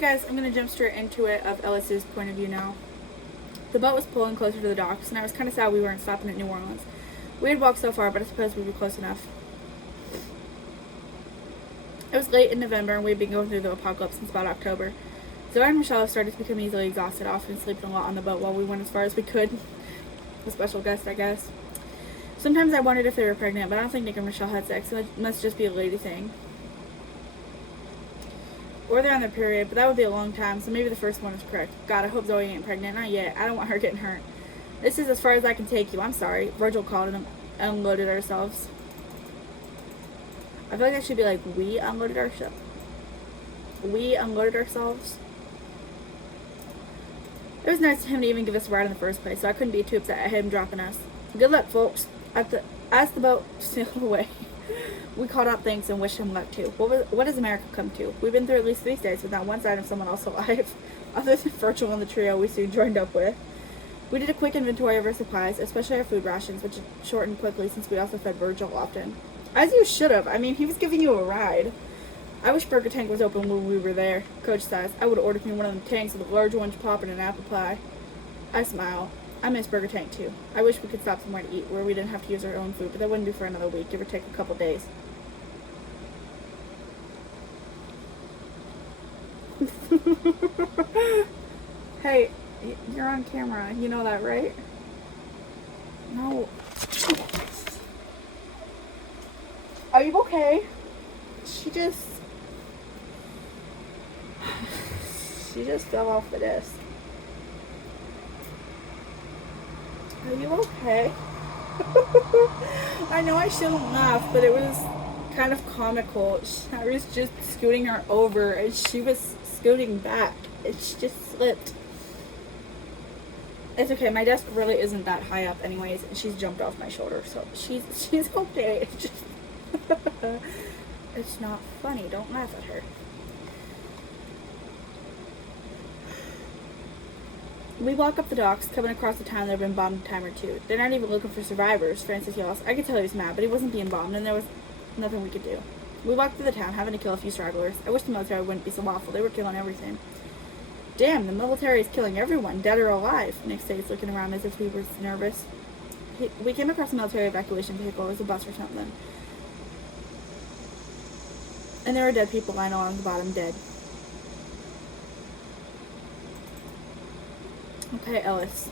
guys, I'm going to jump straight into it of Ellis's point of view now. The boat was pulling closer to the docks, and I was kind of sad we weren't stopping at New Orleans. We had walked so far, but I suppose we were close enough. It was late in November, and we had been going through the apocalypse since about October. Zoe and Michelle started to become easily exhausted, often sleeping a lot on the boat while we went as far as we could. A special guest, I guess. Sometimes I wondered if they were pregnant, but I don't think Nick and Michelle had sex. It must just be a lady thing. Or they're on their period, but that would be a long time, so maybe the first one is correct. God, I hope Zoe ain't pregnant. Not yet. I don't want her getting hurt. This is as far as I can take you. I'm sorry. Virgil called and unloaded ourselves. I feel like I should be like, we unloaded ourselves. We unloaded ourselves. It was nice of him to even give us a ride in the first place, so I couldn't be too upset at him dropping us. Good luck, folks. As the boat sailed away, we called out thanks and wished him luck too. What does America come to? We've been through at least 3 days without one sign of someone else alive, other than Virgil and the trio we soon joined up with. We did a quick inventory of our supplies, especially our food rations, which shortened quickly since we also fed Virgil often. As you should have. I mean, he was giving you a ride. I wish Burger Tank was open when we were there, Coach says. I would have ordered me one of them tanks with a large orange pop and an apple pie. I smile. I miss Burger Tank too. I wish we could stop somewhere to eat where we didn't have to use our own food, but that wouldn't do for another week, give or take a couple days. Hey, you're on camera. You know that, right? No. Are you okay? She just fell off the disc. Are you okay? I know I shouldn't laugh, but it was kind of comical. I was just scooting her over, and she was scooting back, and she just slipped. It's okay. My desk really isn't that high up, anyways, and she's jumped off my shoulder, so she's okay. It's just it's not funny. Don't laugh at her. We walk up the docks, coming across a town that had been bombed a time or two. They're not even looking for survivors, Francis yells. I could tell he was mad, but he wasn't being bombed, and there was nothing we could do. We walked through the town, having to kill a few stragglers. I wish the military wouldn't be so awful. They were killing everything. Damn, the military is killing everyone, dead or alive, Nick says, looking around as if he was nervous. We came across a military evacuation vehicle. It was a bus or something. And there were dead people lying along the bottom, dead. Okay, Ellis.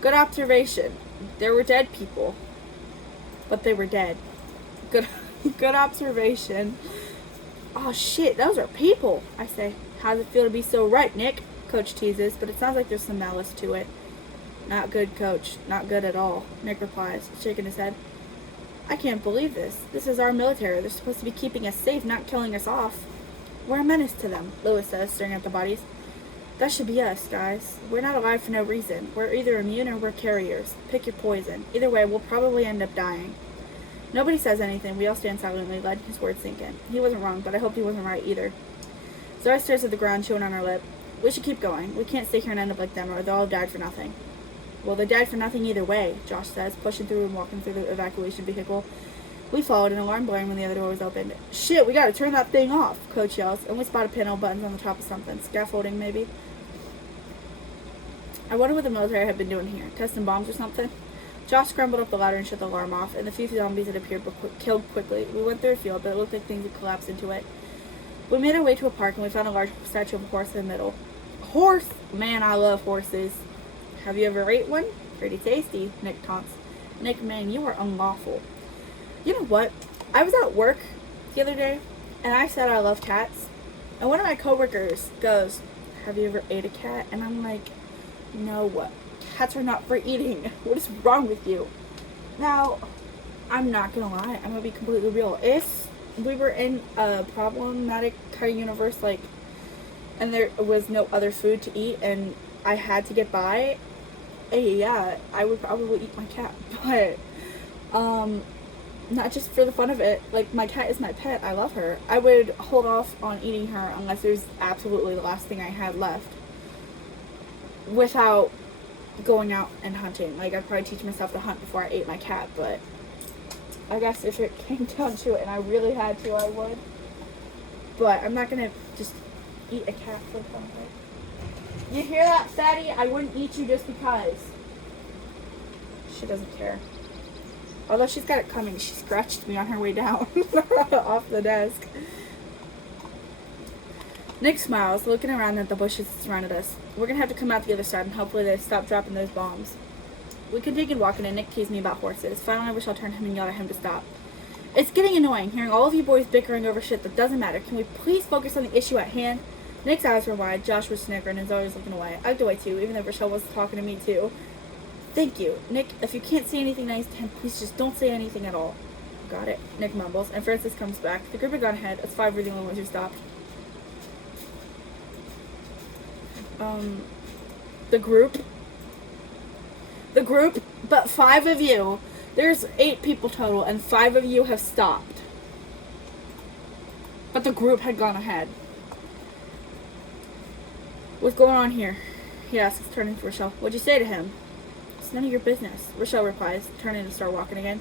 Good observation. There were dead people. But they were dead. Good observation. Oh shit, those are people, I say. How does it feel to be so right, Nick? Coach teases, but it sounds like there's some malice to it. Not good, Coach. Not good at all, Nick replies, shaking his head. I can't believe this. This is our military. They're supposed to be keeping us safe, not killing us off. We're a menace to them, Lewis says, staring at the bodies. That should be us, guys. We're not alive for no reason. We're either immune or we're carriers. Pick your poison. Either way, we'll probably end up dying. Nobody says anything. We all stand silently, letting his words sink in. He wasn't wrong, but I hope he wasn't right either. Zoe stares at the ground, chewing on her lip. We should keep going. We can't stay here and end up like them, or they'll all have died for nothing. Well, they died for nothing either way, Josh says, pushing through and walking through the evacuation vehicle. We followed, an alarm blaring when the other door was opened. Shit, we gotta turn that thing off, Coach yells, and we spot a panel buttons on the top of something. Scaffolding, maybe? I wonder what the military had been doing here. Testing bombs or something? Josh scrambled up the ladder and shut the alarm off, and the few zombies that appeared were killed quickly. We went through a field, but it looked like things had collapsed into it. We made our way to a park, and we found a large statue of a horse in the middle. Horse? Man, I love horses. Have you ever ate one? Pretty tasty, Nick taunts. Nick, man, you are unlawful. You know what? I was at work the other day, and I said I love cats. And one of my coworkers goes, have you ever ate a cat? And I'm like, no, cats are not for eating. What is wrong with you? Now, I'm not gonna lie. I'm gonna be completely real. If we were in a problematic kind of universe, like, and there was no other food to eat, and I had to get by, yeah, I would probably eat my cat. But, not just for the fun of it. Like, my cat is my pet. I love her. I would hold off on eating her unless there's absolutely the last thing I had left, without going out and hunting. Like, I'd probably teach myself to hunt before I ate my cat, but I guess if it came down to it and I really had to, I would. But I'm not gonna just eat a cat for the fun of it. You hear that, fatty? I wouldn't eat you just because. She doesn't care. Although she's got it coming. She scratched me on her way down off the desk. Nick smiles, looking around at the bushes that surrounded us. We're gonna have to come out the other side, and hopefully they stop dropping those bombs. We continued walking, and Nick teased me about horses. Finally, Rochelle turned to him and yelled at him to stop. It's getting annoying, hearing all of you boys bickering over shit that doesn't matter. Can we please focus on the issue at hand? Nick's eyes were wide. Josh was snickering and Zoe was looking away. I looked away too, even though Rochelle was talking to me too. Thank you. Nick, if you can't say anything nice to him, please just don't say anything at all. Got it. Nick mumbles, and Francis comes back. The group had gone ahead. Us five were the only ones who stopped. The group, but 5 of you. There's 8 people total, and 5 of you have stopped. But the group had gone ahead. What's going on here? He asks, turning to Rochelle. What'd you say to him? It's none of your business, Rochelle replies, turning to start walking again.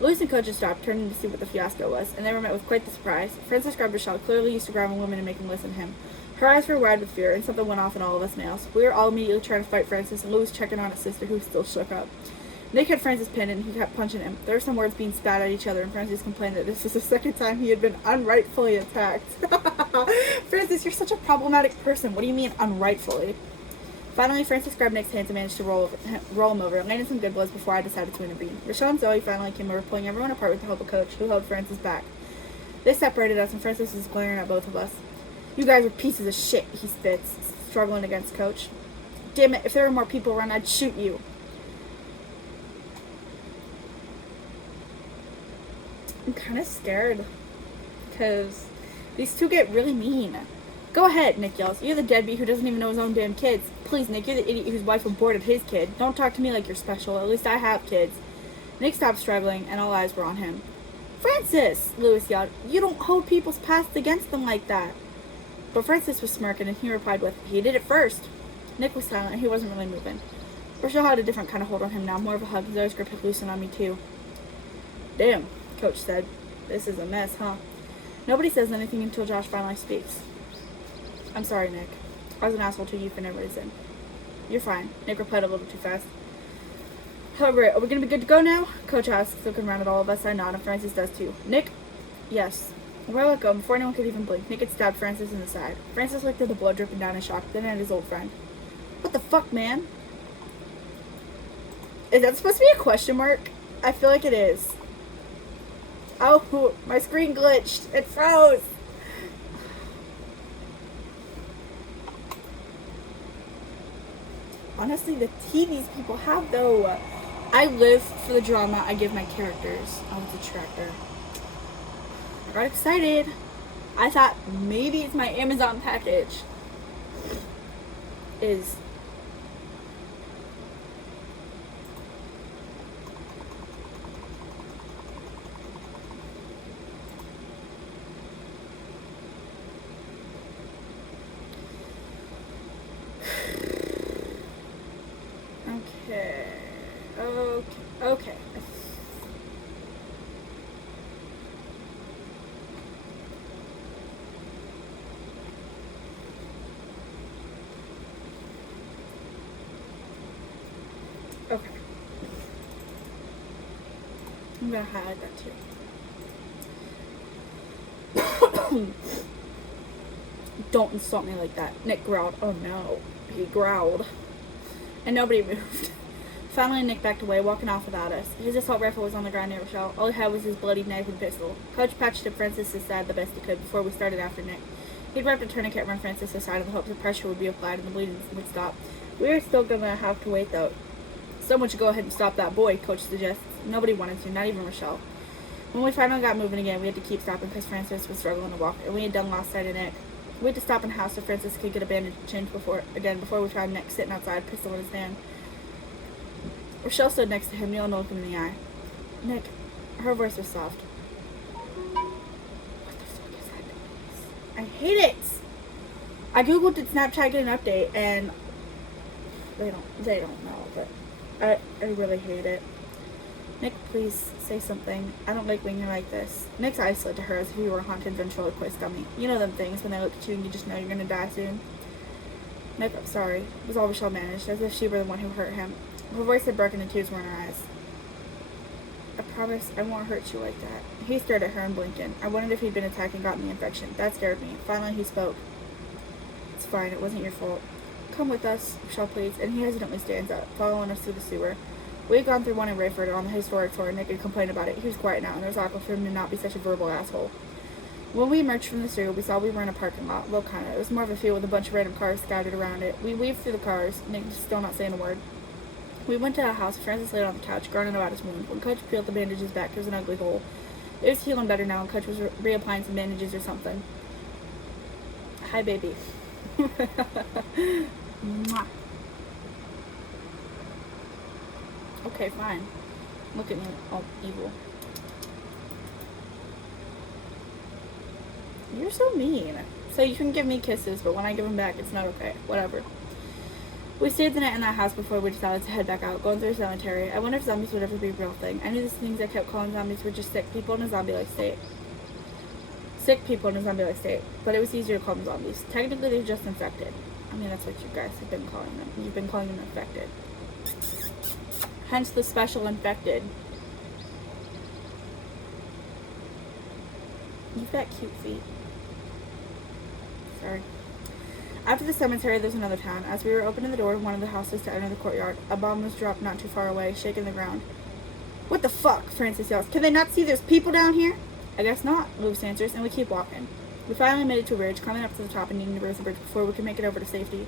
Louis and Coach had stopped, turning to see what the fiasco was, and they were met with quite the surprise. Francis grabbed Rochelle, clearly used to grabbing women and making listen to him. Her eyes were wide with fear, and something went off in all of us males. We were all immediately trying to fight Francis, and Louis checking on his sister, who still shook up. Nick had Francis pinned, and he kept punching him. There were some words being spat at each other, and Francis complained that this was the second time he had been unrightfully attacked. Francis, you're such a problematic person. What do you mean, unrightfully? Finally, Francis grabbed Nick's hands and managed to roll him over, landing some good blows before I decided to intervene. Rochelle and Zoe finally came over, pulling everyone apart with the help of Coach, who held Francis back. They separated us, and Francis was glaring at both of us. You guys are pieces of shit, he spits, struggling against Coach. Damn it, if there were more people around, I'd shoot you. I'm kind of scared, because these two get really mean. Go ahead, Nick yells. You're the deadbeat who doesn't even know his own damn kids. Please, Nick, you're the idiot whose wife aborted his kid. Don't talk to me like you're special. At least I have kids. Nick stopped struggling, and all eyes were on him. Francis, Louis yelled. You don't hold people's past against them like that. But Francis was smirking, and he replied with, he did it first. Nick was silent, and he wasn't really moving. Rochelle had a different kind of hold on him now, more of a hug. Zoe's grip had loosened on me, too. Damn, Coach said. This is a mess, huh? Nobody says anything until Josh finally speaks. I'm sorry, Nick. I was an asshole to you for no reason. You're fine. Nick replied a little too fast. However, are we going to be good to go now? Coach asks, looking around at all of us. I nod, and Francis does too. Nick? Yes. Well, I let go, and before anyone could even blink, Nick had stabbed Francis in the side. Francis looked at the blood dripping down in shock, then at his old friend. What the fuck, man? Is that supposed to be a question mark? I feel like it is. Oh, my screen glitched. It froze. Honestly, the tea these people have, though. I live for the drama I give my characters. I was a tractor. I got excited. I thought maybe it's my Amazon package. Is okay. Okay. I'm gonna highlight that too. Don't insult me like that. Nick growled. Oh no. He growled. And nobody moved. Finally, Nick backed away, walking off without us. His assault rifle was on the ground near Rochelle. All he had was his bloody knife and pistol. Coach patched up Francis' side the best he could before we started after Nick. He'd wrapped a tourniquet around Francis' side in the hopes that pressure would be applied and the bleeding would stop. We were still gonna have to wait, though. Someone should go ahead and stop that boy, Coach suggests. Nobody wanted to, not even Rochelle. When we finally got moving again, we had to keep stopping because Francis was struggling to walk, and we had done lost sight of Nick. We had to stop in the house so Francis could get a bandage changed before we tried Nick sitting outside, pistol in his hand. Rochelle stood next to him, kneeling to look him in the eye. Nick, her voice was soft. What the fuck is that noise? I hate it! I googled did Snapchat get an update, and they don't know, but I really hate it. Nick, please say something. I don't like when you're like this. Nick's eyes slid to her as if he were a haunted ventriloquist dummy. You know them things when they look at you and you just know you're gonna die soon. Nick, I'm sorry, was all Rochelle managed, as if she were the one who hurt him. Her voice had broken and tears were in her eyes. I promise I won't hurt you like that. He stared at her unblinking. I wondered if he'd been attacked and gotten the infection. That scared me. Finally, he spoke. It's fine. It wasn't your fault. Come with us, Rochelle pleads, and he hesitantly stands up, following us through the sewer. We had gone through one in Rayford on the historic floor, and Nick had complained about it. He was quiet now, and it was awkward for him to not be such a verbal asshole. When we emerged from the sewer, we saw we were in a parking lot. Well, kind of. It was more of a field with a bunch of random cars scattered around it. We weaved through the cars, Nick still not saying a word. We went to a house. Francis laid on the couch, groaning about his wound. When Coach peeled the bandages back, there was an ugly hole. It was healing better now, and Coach was reapplying some bandages or something. Hi, baby. Mwah. Okay, fine. Look at me, all evil. You're so mean. So you can give me kisses, but when I give them back, it's not okay. Whatever. We stayed the night in that house before we decided to head back out, going through a cemetery. I wonder if zombies would ever be a real thing. I knew these things I kept calling zombies were just sick people in a zombie-like state. Sick people in a zombie-like state. But it was easier to call them zombies. Technically, they're just infected. I mean, that's what you guys have been calling them. You've been calling them infected. Hence the special infected. You've got cute feet. Sorry. After the cemetery, there's another town. As we were opening the door of one of the houses to enter the courtyard, a bomb was dropped not too far away, shaking the ground. What the fuck? Francis yells. Can they not see there's people down here? I guess not, Luke answers, and we keep walking. We finally made it to a ridge, climbing up to the top and needing to raise the bridge before we could make it over to safety.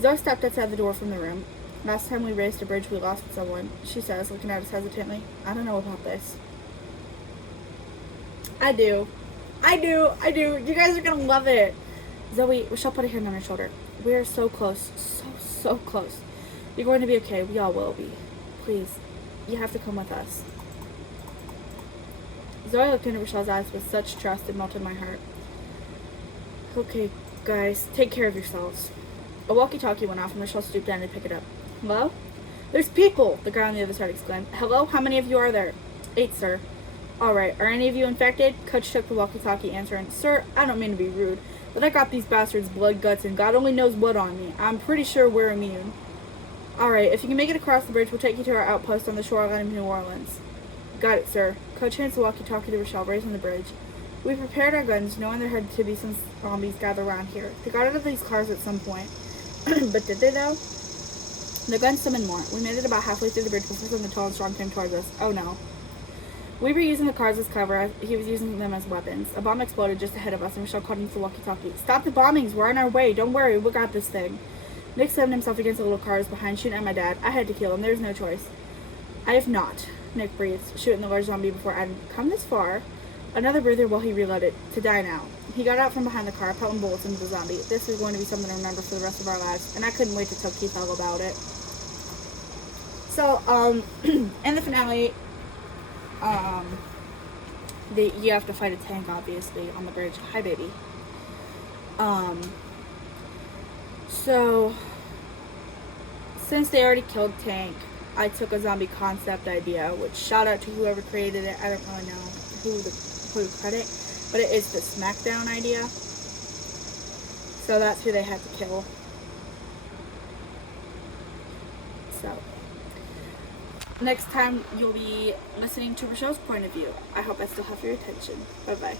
Zoe stepped outside the door from the room. Last time we raised a bridge, we lost someone, she says, looking at us hesitantly. I don't know about this. I do. You guys are gonna love it. Zoe, Rochelle put a hand on her shoulder. We are so close. So close. You're going to be okay. We all will be. Please, you have to come with us. Zoe looked into Rochelle's eyes with such trust it melted my heart. Okay, guys, take care of yourselves. A walkie-talkie went off and Rochelle stooped down to pick it up. Hello? There's people! The guy on the other side exclaimed. Hello? How many of you are there? 8, sir. Alright, are any of you infected? Coach took the walkie-talkie, answering, Sir, I don't mean to be rude, but I got these bastards' blood, guts, and God only knows what on me. I'm pretty sure we're immune. Alright, if you can make it across the bridge, we'll take you to our outpost on the shoreline of New Orleans. Got it, sir. Coach hands the walkie-talkie to Rochelle, raising the bridge. We prepared our guns, knowing there had to be some zombies gathered around here. They got out of these cars at some point. But did they, though? The guns summoned more. We made it about halfway through the bridge before something tall and strong came towards us. Oh, no. We were using the cars as cover, as he was using them as weapons. A bomb exploded just ahead of us, and Rochelle called into the walkie-talkie. Stop the bombings! We're on our way! Don't worry, we got this thing. Nick slammed himself against the little cars behind, shooting at my dad. I had to kill him. There was no choice. I have not, Nick breathed, shooting the large zombie before adding, come this far. Another breather while he reloaded. To die now. He got out from behind the car, pelting bullets into the zombie. This is going to be something to remember for the rest of our lives, and I couldn't wait to tell Keith all about it. So, in the finale, you have to fight a tank, obviously, on the bridge. Hi, baby. So, since they already killed Tank, I took a zombie concept idea, which shout out to whoever created it. I don't really know who to credit, but it is the SmackDown idea. So that's who they had to kill. So, next time you'll be listening to Rochelle's point of view. I hope I still have your attention. Bye-bye.